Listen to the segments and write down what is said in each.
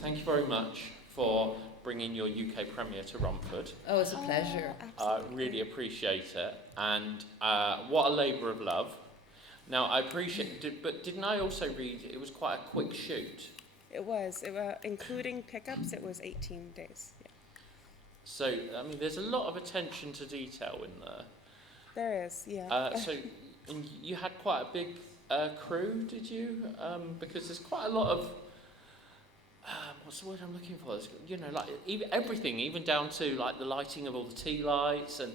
thank you very much for bringing your UK premiere to Romford. Oh, it's a pleasure. Really appreciate it. And what a labour of love. Now, I appreciate, but didn't I also read it was quite a quick shoot? It was, including pickups, it was 18 days. Yeah. So, I mean, there's a lot of attention to detail in there. There is, yeah. And you had quite a big crew, did you? Because there's quite a lot of, what's the word I'm looking for? There's, like everything, even down to like the lighting of all the tea lights and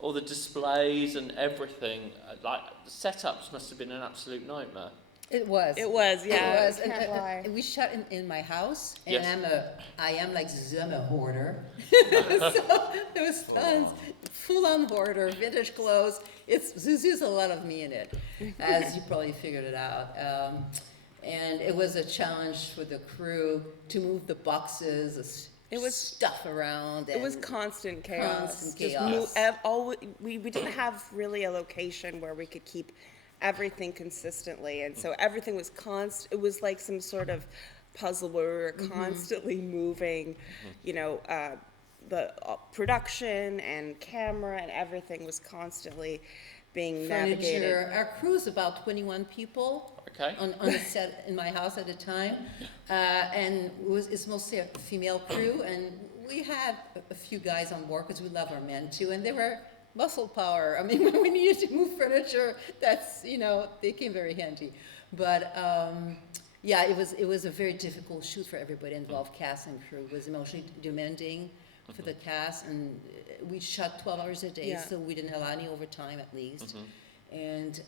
all the displays and everything. Like the setups must have been an absolute nightmare. It was. It was, yeah. It was. Can't lie. We shot in my house, and Yes. I am like I'm a hoarder. So there was tons, full-on hoarder, vintage clothes. There's a lot of me in it, as you probably figured it out. And it was a challenge for the crew to move the boxes, stuff around. It was constant chaos. Constant chaos. We didn't have really a location where we could keep everything consistently, and so everything was it was like some sort of puzzle where we were constantly moving, the production and camera and everything was constantly being navigated. Furniture. Our crew is about 21 people. Okay. On the set in my house at the time, and it's mostly a female crew, and we had a few guys on board because we love our men too, and they were muscle power. I mean, when we needed to move furniture, they came very handy. But it was a very difficult shoot for everybody involved, cast and crew. It was emotionally demanding for the cast, and we shot 12 hours a day, so we didn't allow any overtime at least. And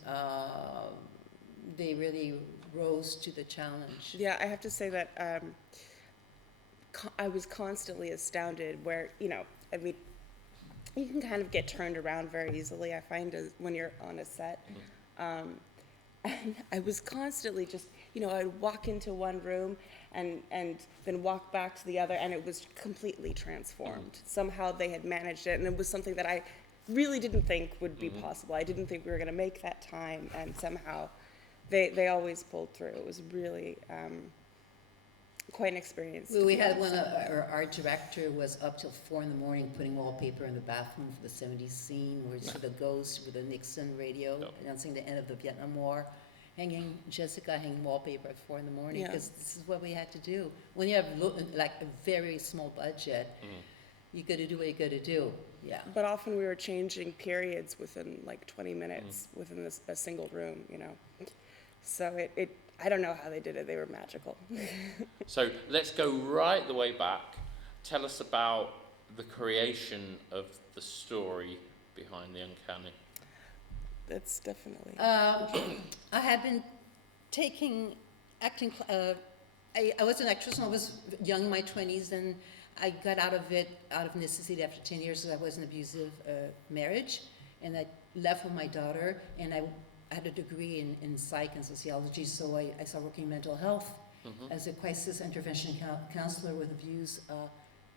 they really rose to the challenge. Yeah, I have to say that I was constantly astounded where, I mean, you can kind of get turned around very easily, I find, when you're on a set. And I was constantly just, I'd walk into one room and then walk back to the other, and it was completely transformed. Somehow they had managed it, and it was something that I really didn't think would be possible. I didn't think we were going to make that time, and somehow they always pulled through. It was really quite an experience. We had one of our art director was up till 4 a.m. putting wallpaper in the bathroom for the 70s scene where you see the ghost with the Nixon radio announcing the end of the Vietnam War. Jessica hanging wallpaper at 4 a.m. because this is what we had to do. When you have like a very small budget, you got to do what you got to do. Yeah. But often we were changing periods within like 20 minutes within a single room, So I don't know how they did it. They were magical. So let's go right the way back. Tell us about the creation of the story behind the Uncanny. That's definitely. I had been taking acting. I was an actress when I was young, in my 20s, and I got out of it out of necessity after 10 years because I was in an abusive marriage, and I left with my daughter, and I had a degree in psych and sociology, so I started working in mental health as a crisis intervention counselor with abused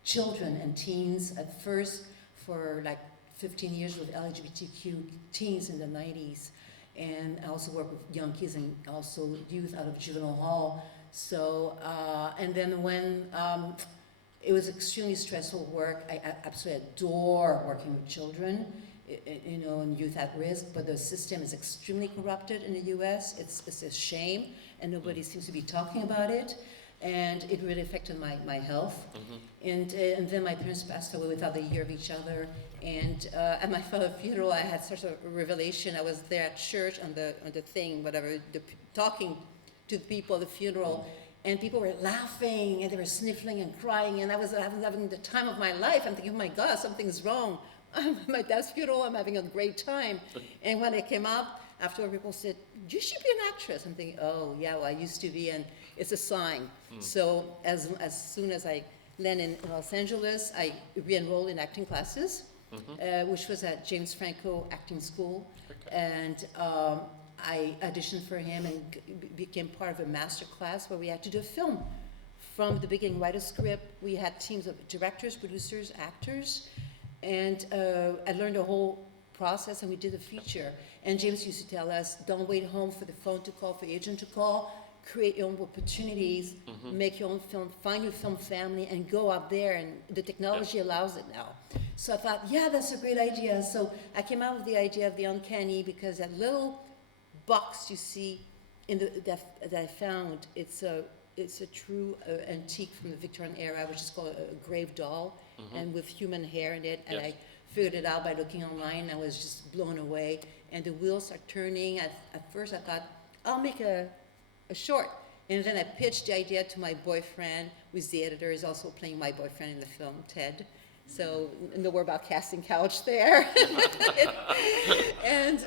children and teens at first for like 15 years with LGBTQ teens in the 90s. And I also work with young kids and also youth out of juvenile hall. So, and then when it was extremely stressful work, I absolutely adore working with children, and youth at risk, but the system is extremely corrupted in the US. It's a shame, and nobody seems to be talking about it. And it really affected my health. And then my parents passed away without a year of each other. And at my father's funeral, I had such a revelation. I was there at church on the thing, whatever, talking to the people at the funeral. And people were laughing, and they were sniffling and crying. And I was having the time of my life. I'm thinking, oh my God, something's wrong. I'm at my dad's funeral, I'm having a great time. And when I came out, after people said, you should be an actress. I'm thinking, oh yeah, well I used to be, and it's a sign. So as soon as I landed in Los Angeles, I re-enrolled in acting classes, which was at James Franco Acting School. And I auditioned for him and became part of a master class where we had to do a film. From the beginning, write a script. We had teams of directors, producers, actors, and I learned the whole process, and we did a feature. And James used to tell us, don't wait home for the phone to call, for the agent to call, create your own opportunities, make your own film, find your film family, and go out there. And the technology allows it now. So I thought, yeah, that's a great idea. So I came out with the idea of the Uncanny because that little box you see in that I found, it's a true antique from the Victorian era, which is called a grave doll, and with human hair in it. And I figured it out by looking online. I was just blown away. And the wheels are turning. At first I thought, I'll make a short. And then I pitched the idea to my boyfriend, who's the editor, is also playing my boyfriend in the film, Ted. So no more about casting couch there. And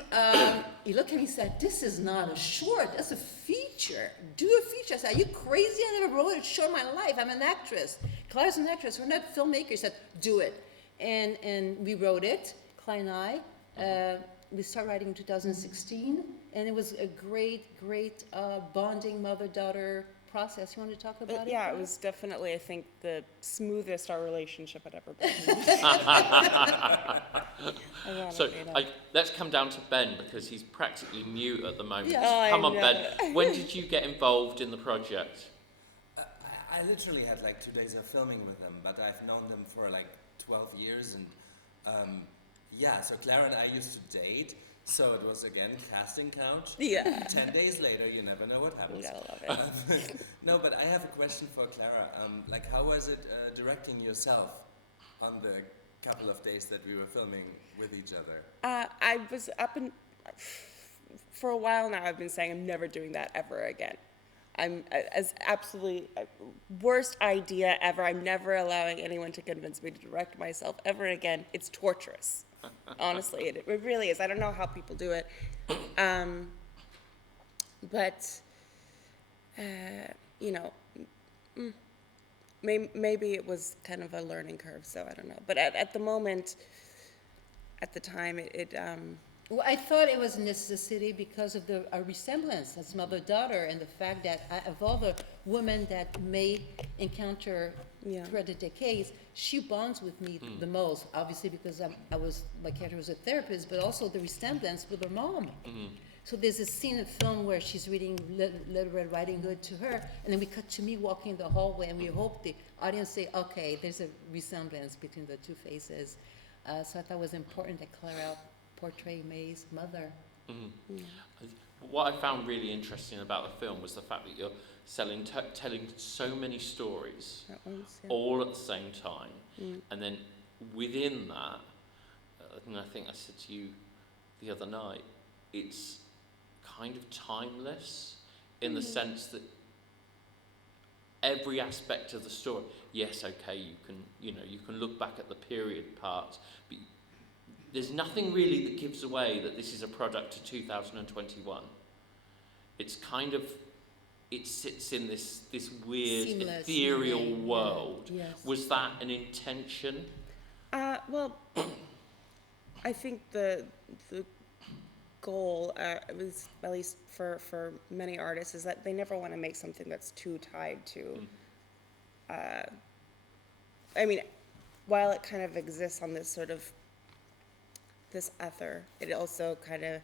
he looked at me and said, this is not a short, that's a feature. Do a feature. I said, are you crazy? I never wrote a short in my life. I'm an actress. Clara's an actress. We're not filmmakers. He said, do it. And we wrote it, Clara and I. We started writing in 2016, and it was a great bonding mother-daughter process. You want to talk about it? Yeah, it was definitely, I think, the smoothest our relationship had ever been. So let's come down to Ben, because he's practically mute at the moment. Yeah. Come on, Ben. When did you get involved in the project? I literally had like 2 days of filming with them, but I've known them for like 12 years, and so Clara and I used to date, so it was again casting couch. Yeah. 10 days later, you never know what happens. You gotta love it. No, but I have a question for Clara. How was it directing yourself on the couple of days that we were filming with each other? I was for a while now, I've been saying I'm never doing that ever again. I'm as absolutely worst idea ever. I'm never allowing anyone to convince me to direct myself ever again. It's torturous. Honestly, it really is. I don't know how people do it. Maybe it was kind of a learning curve, so I don't know. But at the moment, at the time, Well, I thought it was a necessity because of a resemblance as mother-daughter, and the fact that of all the women that may encounter throughout the decades, she bonds with me the most. Obviously, because my character was a therapist, but also the resemblance with her mom. So there's a scene in film where she's reading Little Red Riding Hood to her, and then we cut to me walking the hallway, and we hope the audience say, okay, there's a resemblance between the two faces. So I thought it was important that Clara portray May's mother. What I found really interesting about the film was the fact that you're telling so many stories all at the same time, and then within that, and I think I said to you the other night, it's kind of timeless in the sense that every aspect of the story, yes, okay, you can look back at the period parts, but there's nothing really that gives away that this is a product of 2021. It's kind of, it sits in this weird, seamless, ethereal world. Yes. Was that an intention? Well, I think the goal, was, at least for many artists, is that they never want to make something that's too tied to. I mean, while it kind of exists on this sort of this ether, it also kind of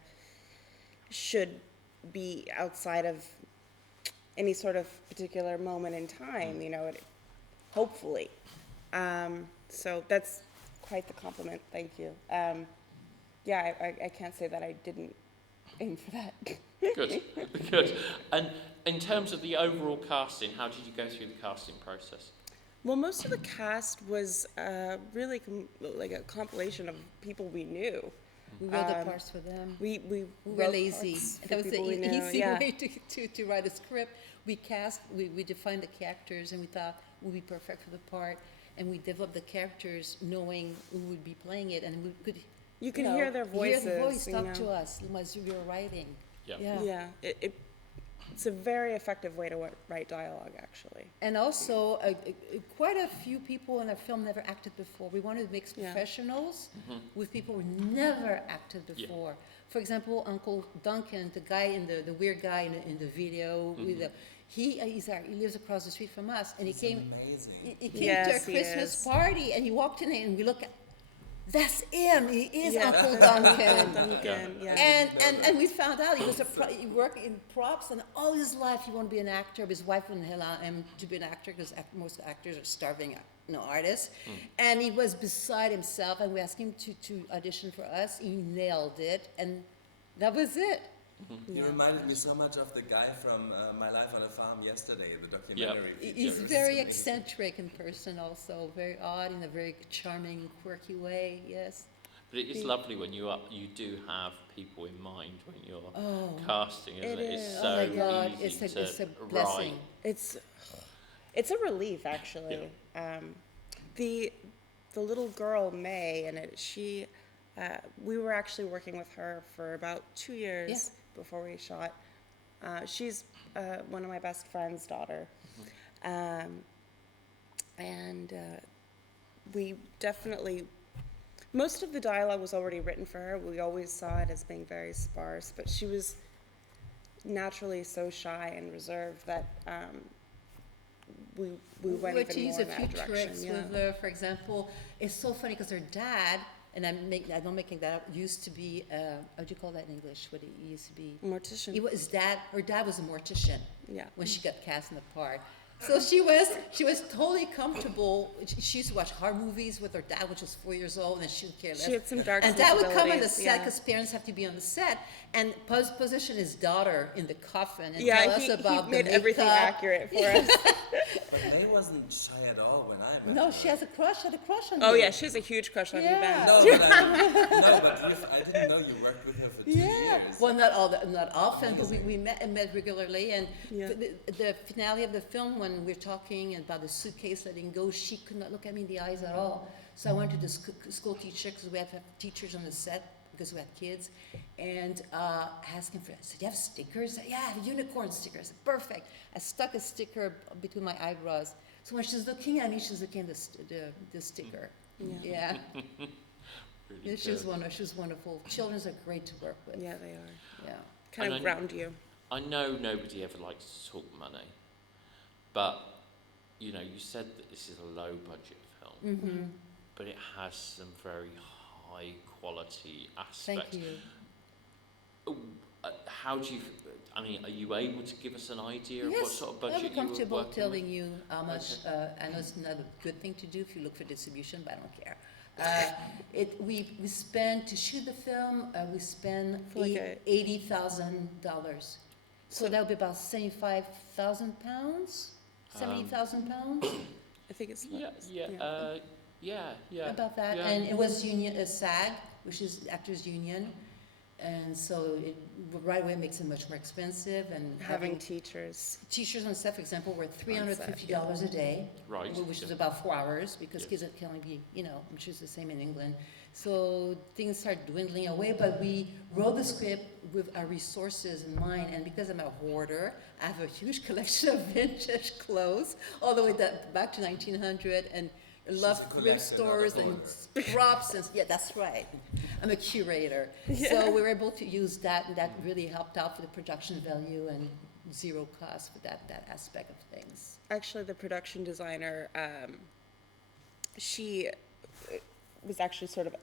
should be outside of any sort of particular moment in time, hopefully. So that's quite the compliment, thank you. I can't say that I didn't aim for that. Good, good. And in terms of the overall casting, how did you go through the casting process? Well, most of the cast was really like a compilation of people we knew. We wrote the parts for them. We were lazy. That was the easy yeah. way to write a script. We defined the characters, and we thought would be perfect for the part, and we developed the characters knowing who would be playing it, and we could. You can hear their voices. Hear the voice talk to us as we were writing. Yeah. It's a very effective way to write dialogue, actually. And also, quite a few people in our film never acted before. We wanted to mix professionals with people who never acted before. For example, Uncle Duncan, the guy the weird guy in the video, he lives across the street from us, and he came. Amazing. He came to a Christmas party, and he walked in, and we looked at. that's him. He is Yeah. Uncle Duncan. Duncan, yeah. And we found out he worked in props, and all his life he wanted to be an actor. But his wife wouldn't allow him to be an actor because most actors are starving, artists. And he was beside himself, and we asked him to audition for us. He nailed it, and that was it. He reminded me so much of the guy from My Life on a Farm yesterday, the documentary. He's feature. very It's amazing. eccentric in person, also very odd in a very charming, quirky way. Yes. But it is lovely when you do have people in mind when you're Oh, casting, isn't it it? It's is. so oh my God, easy it's a to blessing. write. It's a relief, actually. The little girl May, and we were actually working with her for about 2 years before we shot. She's one of my best friend's daughter, and we definitely. Most of the dialogue was already written for her. We always saw it as being very sparse, but she was naturally so shy and reserved that we went But to even use more a in few that direction. tricks Yeah. with her, for example, it's so funny because her dad, and I'm not making that up, used to be, how do you call that in English? What he used to be? Mortician. Her dad was a mortician Yeah. when she got cast in the part. So she was totally comfortable. She used to watch horror movies with her dad, which was 4 years old, and she would care less. She had some dark And dad would come on the sensibilities, set yeah. because parents have to be on the set and position his daughter in the coffin and Yeah, tell us he about the made everything makeup. accurate for us. But May wasn't shy at all when I met No, her. she had a crush on Oh you. yeah, she has a huge crush on you, Yeah. Ben. No, but I didn't know you worked with her for 2 Yeah, years. well, not often, but we met regularly, and Yeah. the finale of the film, when we're talking about the suitcase letting go, she could not look at me in the eyes at all. So I went to the school teacher, because we have teachers on the set, because we had kids, and asking for, I said, you have stickers? Yeah, I have unicorn stickers. I said, perfect. I stuck a sticker between my eyebrows. So when she's looking at me, she's looking at the sticker. Yeah. Really Yeah, she was good. wonderful. Children are great to work with. Yeah, they are. Yeah. Kind of And ground you. I know nobody ever likes to talk money, but you said that this is a low budget film, Mm-hmm. but it has some very high quality Thank aspects. you. How do you? I mean, are you able to give us an idea of what Yes, sort of I'll budget be you were comfortable working telling with? you how much, I know it's not a good thing to do if you look for distribution, but I don't care. We spent, to shoot the film, we spent For like $80,000. So that would be about 75,000 pounds, 70,000 pounds, I think it's Yeah, less. yeah. about that. Yeah. And it was SAG, which is Actors Union. And so it right away makes it much more expensive, and Having teachers. teachers on set, for example, were $350 a day, Right. which is yeah. about 4 hours, because Yes. kids can only be, I'm sure it's the same in England. So things start dwindling away, but we wrote the script with our resources in mind, and because I'm a hoarder, I have a huge collection of vintage clothes, all the way back to 1900, and I love She's a thrift collector, stores not a and hoarder. props, and yeah, that's right. I'm a curator. So we were able to use that, and that really helped out for the production value and zero cost for that aspect of things. Actually, the production designer, she was actually sort of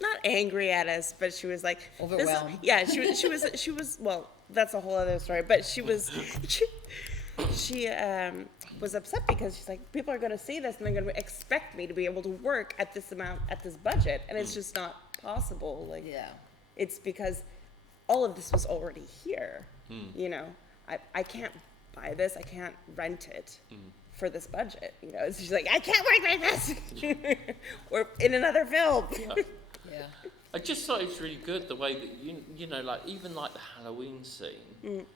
not angry at us, but she was like this is- Overwhelmed. yeah, she was. Well, that's a whole other story. But she was she was upset because she's like, people are going to see this and they're going to expect me to be able to work at this amount at this budget, and it's just not possible. Like, Yeah. it's because all of this was already here. I can't buy this. I can't rent it for this budget. So she's like, I can't work like this. Or in another film. Yeah. I just thought it was really good the way that like even like the Halloween scene.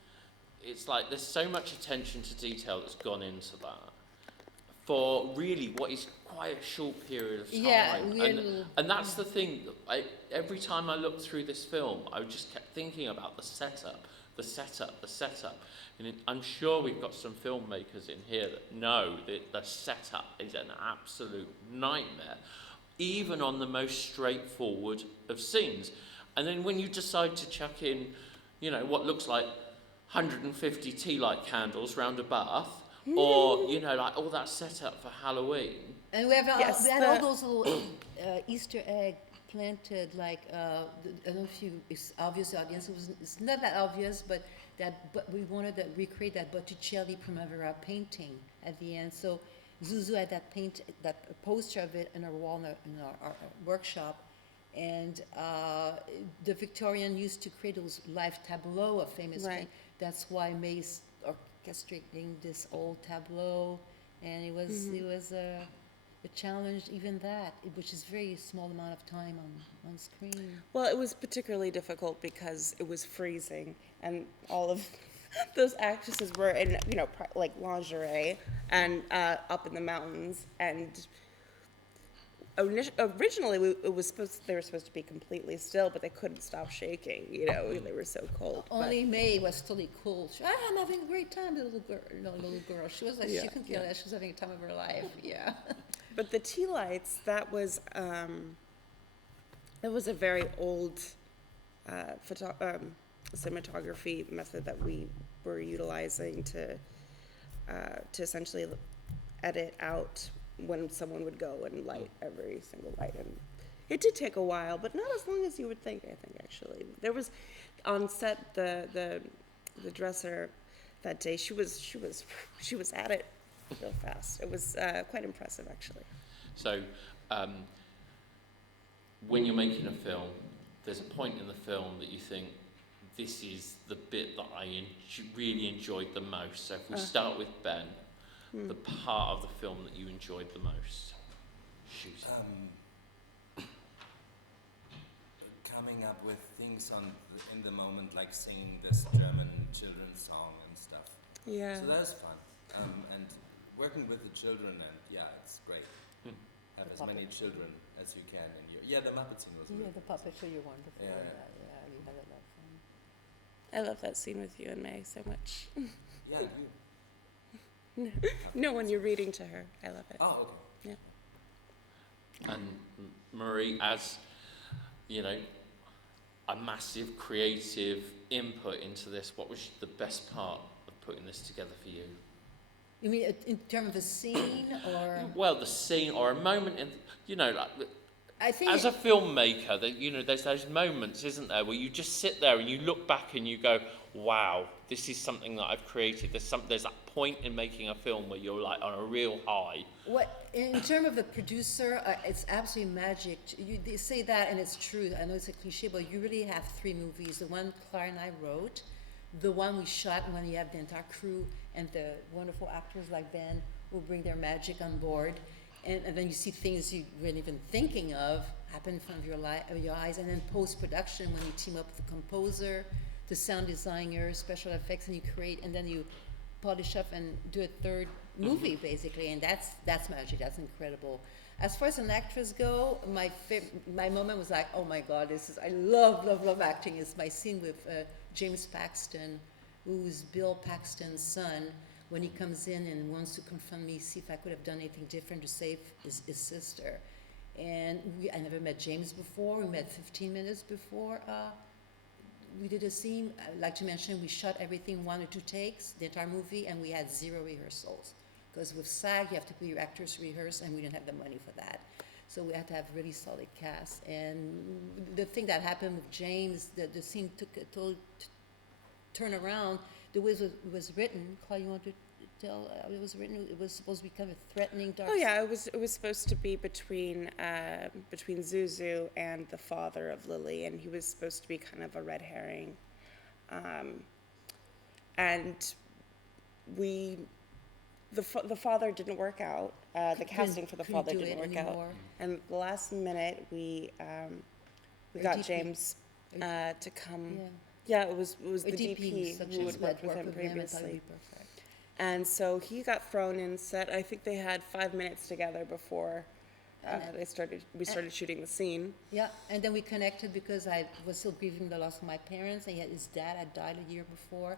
It's like there's so much attention to detail that's gone into that for really what is quite a short period of time. Yeah, and that's the thing. Every time I looked through this film, I just kept thinking about the setup. And I'm sure we've got some filmmakers in here that know that the setup is an absolute nightmare, even on the most straightforward of scenes. And then when you decide to chuck in, what looks like 150 tea light candles round a bath, or you know, like all that setup for Halloween. And we have Yes, we had all those little Easter egg planted, like I don't know if it's obvious audience. It's not that obvious, but we wanted to recreate that Botticelli Primavera painting at the end. So Zuzu had that poster of it in our wall in our workshop, and the Victorian used to create those live tableaux of famous Right. paint. That's why May's orchestrating this old tableau, and it was a challenge, even that, which is very small amount of time on screen. Well, it was particularly difficult because it was freezing, and all of those actresses were in, you know, like lingerie and up in the mountains. And originally, they were supposed to be completely still, but they couldn't stop shaking. You know, they were so cold. Only May was totally cool. I'm having a great time, the little girl. No, little girl. She was like, Yeah, she couldn't care less. She was having a time of her life. Yeah. But the tea lights, that was a very old cinematography method that we were utilizing to essentially edit out when someone would go and light every single light. And it did take a while, but not as long as you would think, I think, actually. There was, on set, the dresser that day, she was at it real fast. It was quite impressive, actually. So, when you're making a film, there's a point in the film that you think, this is the bit that I really enjoyed the most. So if we start with Ben, the part of the film that you enjoyed the most. Shoot. Coming up with things in the moment, like singing this German children's song and stuff. Yeah. So that's fun. And working with the children, and it's great. Have The as many puppet. children as you can in your. The Muppet scene was Yeah, good. the puppetry you're wonderful. Yeah, yeah. Yeah, you had a lot of fun. I love that scene with you and May so much. Yeah, you. No, when you're reading to her, I love it. Oh, okay. Yeah. And Marie, as you know, a massive creative input into this, what was the best part of putting this together for you? You mean in terms of a scene, or? Well, the scene or a moment in, you know, like I think as a filmmaker, that you know, there's those moments, isn't there, where you just sit there and you look back and you go, "Wow, this is something that I've created." There's that point in making a film where you're like on a real high. what in terms of the producer, it's absolutely magic. They say that, and it's true. I know it's a cliche, but you really have three movies: the one Clara and I wrote, the one we shot when you have the entire crew and the wonderful actors like Ben who bring their magic on board, and then you see things you weren't even thinking of happen in front of your eyes, and then post-production when you team up with the composer, the sound designer, special effects, and you create, and then you polish up and do a third movie basically, and that's magic. That's incredible. As far as an actress go, my moment was like, oh my God, I love acting. It's my scene with James Paxton, who's Bill Paxton's son, when he comes in and wants to confront me, see if I could have done anything different to save his sister. And I never met James before. We met 15 minutes before we did a scene. I'd like to mention we shot everything 1 or 2 takes, the entire movie, and we had 0 rehearsals. Because with SAG, you have to put your actors rehearse, and we didn't have the money for that. So we had to have really solid cast. And the thing that happened with James, the scene took a total turn around. The way it was written, Claudia, you want to tell how it was written? It was supposed to be kind of threatening, dark. Oh yeah, it was supposed to be between Zuzu and the father of Lily, and he was supposed to be kind of a red herring, and the father didn't work out. The casting for the Couldn't father do didn't it work out, anymore. and the last minute we A got DP. James to come. Yeah. Yeah, it was A the DP such who as had worked with him and thought it would previously. be perfect. And so he got thrown in set. I think they had 5 minutes together before we started shooting the scene. Yeah, and then we connected because I was still grieving the loss of my parents, and his dad had died a year before.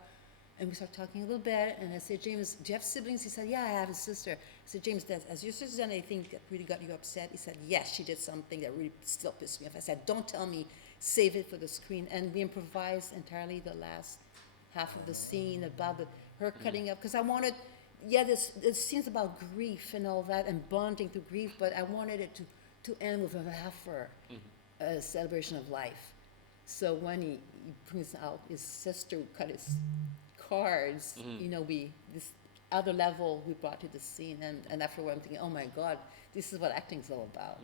And we started talking a little bit, and I said, James, do you have siblings? He said, yeah, I have a sister. I said, James, has your sister done anything that really got you upset? He said, yes, she did something that really still pissed me off. I said, don't tell me, save it for the screen. And we improvised entirely the last half of the scene about her cutting up, because I wanted, yeah, this scenes about grief and all that, and bonding through grief, but I wanted it to end with a laughter, a celebration of life. So when he brings out his sister who cut his cards, you know, this other level we brought to the scene, and afterward I'm thinking, oh my God, this is what acting's all about.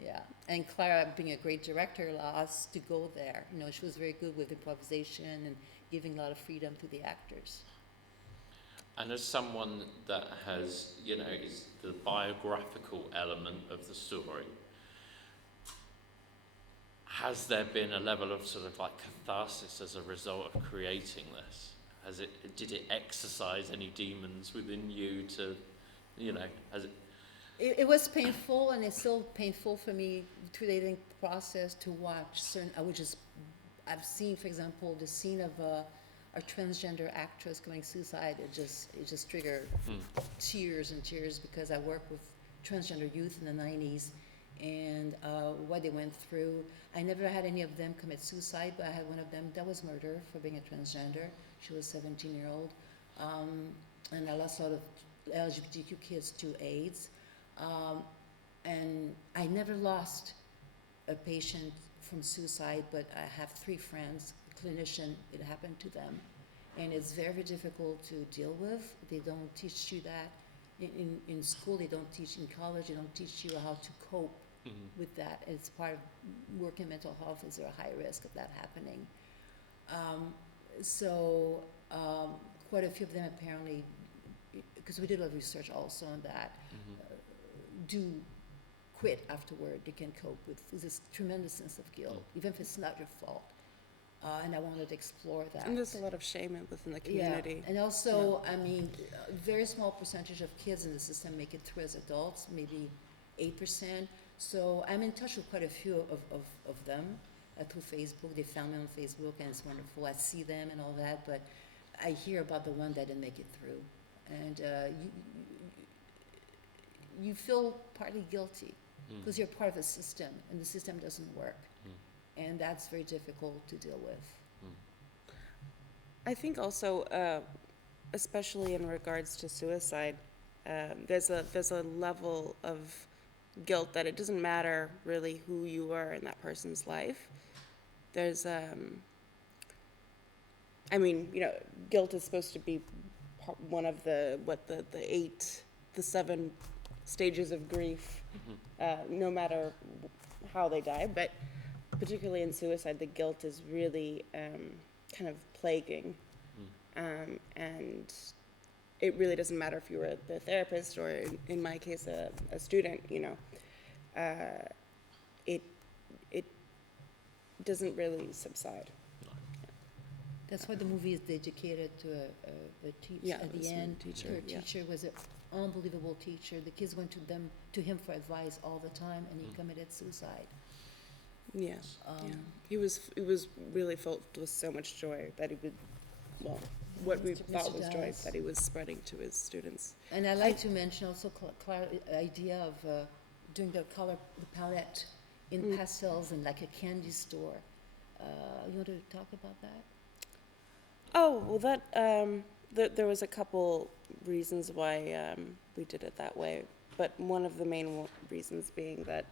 Yeah, and Clara, being a great director, allowed us to go there. You know, she was very good with improvisation and giving a lot of freedom to the actors. And as someone that has, you know, is the biographical element of the story, has there been a level of sort of like catharsis as a result of creating this? Did it exercise any demons within you to, you know, It was painful, and it's still painful for me through the editing process to watch certain. I've seen, for example, the scene of a transgender actress committing suicide. It just triggered tears and tears, because I worked with transgender youth in the 90s, and what they went through. I never had any of them commit suicide, but I had one of them that was murdered for being a transgender. She was 17-year-old, and I lost a lot of LGBTQ kids to AIDS. And I never lost a patient from suicide, but I have 3 friends, clinician, it happened to them. And it's very difficult to deal with. They don't teach you that. In school, they don't teach. In college, they don't teach you how to cope with that. It's part of working mental health. Is there a high risk of that happening? Quite a few of them apparently, because we did a lot of research also on that, do quit afterward. They can cope with this tremendous sense of guilt, even if it's not your fault. And I wanted to explore that. And there's a lot of shame within the community. Yeah. And also, I mean, a very small percentage of kids in the system make it through as adults, maybe 8%. So I'm in touch with quite a few of them through Facebook. They found me on Facebook, and it's wonderful. I see them and all that, but I hear about the one that didn't make it through. And you feel partly guilty because you're part of a system, and the system doesn't work. And that's very difficult to deal with. I think also, especially in regards to suicide, there's a level of guilt that it doesn't matter really who you are in that person's life. There's, I mean, you know, guilt is supposed to be one of the 7 stages of grief, no matter how they die, but particularly in suicide, the guilt is really kind of plaguing. And it really doesn't matter if you were the therapist or, in my case, a student, you know. It doesn't really subside. That's why the movie is dedicated to a teacher at the end. Her teacher was an unbelievable teacher. The kids went to him for advice all the time, and he committed suicide. Yeah, He was really filled with so much joy that he would, well, what we thought was joy that he was spreading to his students. And I like to mention also Clara's idea of doing the palette in pastels in like a candy store. You want to talk about that? Oh, well, that there was a couple reasons why we did it that way, but one of the main reasons being that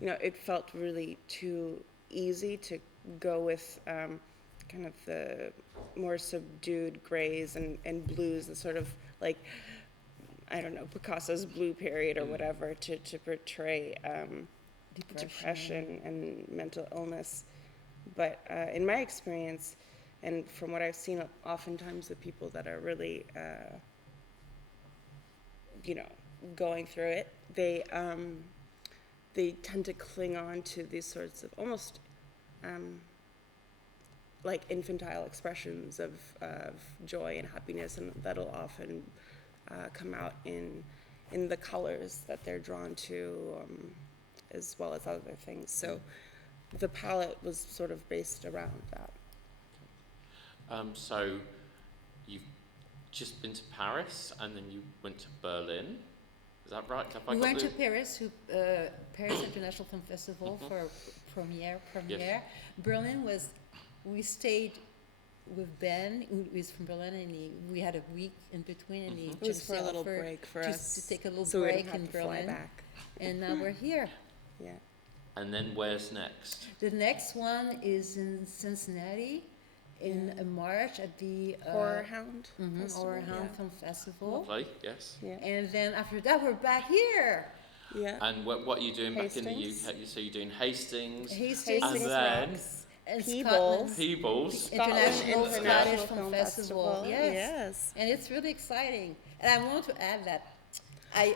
you know, it felt really too easy to go with kind of the more subdued grays and blues, the sort of like, I don't know, Picasso's blue period or whatever, to portray depression and mental illness. But in my experience, and from what I've seen, oftentimes the people that are really, you know, going through it, they tend to cling on to these sorts of almost like infantile expressions of joy and happiness, and that'll often come out in the colors that they're drawn to, as well as other things. So the palette was sort of based around that. So you've just been to Paris, and then you went to Berlin. Is that right? We went to Paris, Paris International Film Festival for premiere. Yes. Berlin was, we stayed with Ben, who is from Berlin, and we had a week in between, and he It was just for a little offered break for just us. to take a little so we break didn't have in to fly Berlin, back. and now we're here. Yeah. And then where's next? The next one is in Cincinnati in March at the Horror Hound. Festival, Horror Hound yeah. Film Festival. Lovely, yes. Yeah. And then after that, we're back here. Yeah. And what are you doing back in the Hastings. UK? So you're doing Hastings, Hastings, and then Rocks. and Peebles. Scotland. Peebles. International Scotland Scottish Film Festival. Yes. Yes. And it's really exciting. And I want to add that I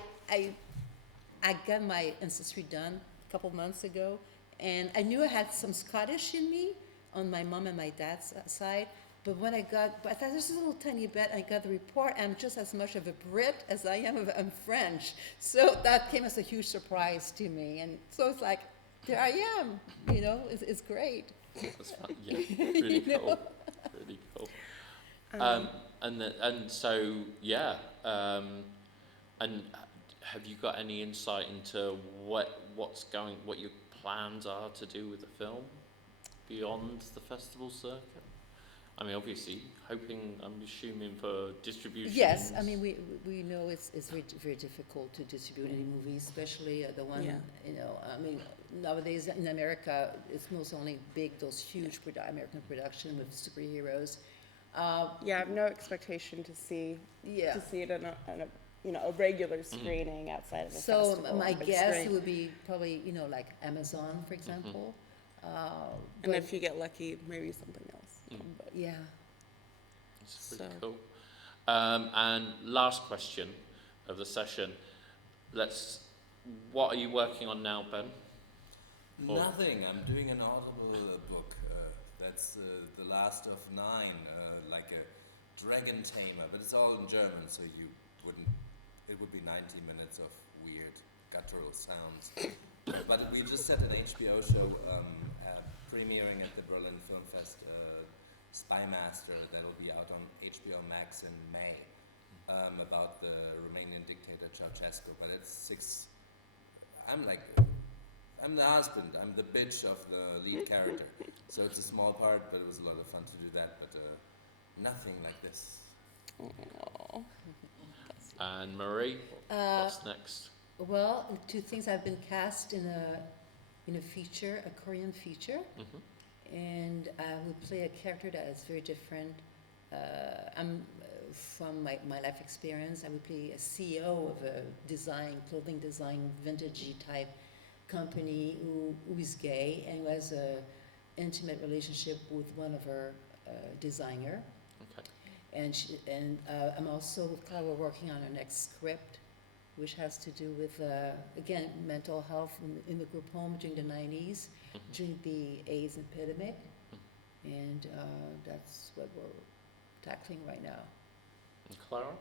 got my ancestry done a couple months ago, and I knew I had some Scottish in me on my mom and my dad's side. But when I thought there's a little tiny bit, I got the report, I'm just as much of a Brit as I am I'm French. So that came as a huge surprise to me. And so it's like, there I am, it's great. That's fun. Yeah, really cool. Really cool. And so and have you got any insight into what your plans are to do with the film beyond the festival circuit? I mean, obviously, I'm assuming for distribution. Yes, I mean, we know it's very, very difficult to distribute any movies, especially the one, I mean, nowadays in America, it's most only those huge American production with superheroes. I have no expectation to see Yeah. it on a regular screening outside of a So festival. my big guess screen. would be probably, like Amazon, for example. And But- if you get lucky, maybe something else. but yeah. It's pretty So- cool. And last question of the session. What are you working on now, Ben? Or- Nothing. I'm doing an Audible book. That's the last of 9, like a dragon tamer, but it's all in German, so it would be 90 minutes of weird guttural sounds. But we just set an HBO show premiering at the Berlin Film Fest, Spy Master, that'll be out on HBO Max in May, about the Romanian dictator Ceausescu. But I'm the husband, I'm the bitch of the lead character. So it's a small part, but it was a lot of fun to do that. But nothing like this. Aw. And Marie, what's next? Well, 2 things. I've been cast in a feature, a Korean feature, and I will play a character that is very different. I'm from my life experience. I would play a CEO of a clothing design, vintagey type company who is gay and who has a intimate relationship with one of her designer. Okay. And I'm also with Clara working on our next script, which has to do with, again, mental health in the group home during the 90s, during the AIDS epidemic. And that's what we're tackling right now. And Clara?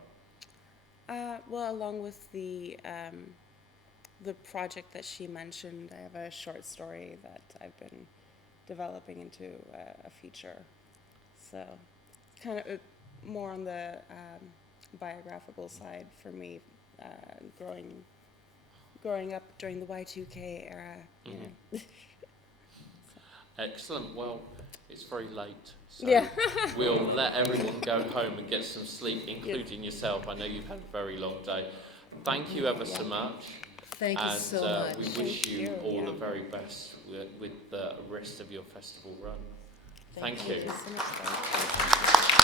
Well, along with the project that she mentioned, I have a short story that I've been developing into a feature. So it's kind of more on the biographical side for me, growing up during the Y2K era. You know. Excellent. Well, it's very late, so Yeah. we'll let everyone go home and get some sleep, including yourself. I know you've had a very long day. Thank you ever so much. Thank you And so much. we wish Thank you you, all yeah. the very best with the rest of your festival run. Thank you. you. Thank you so much.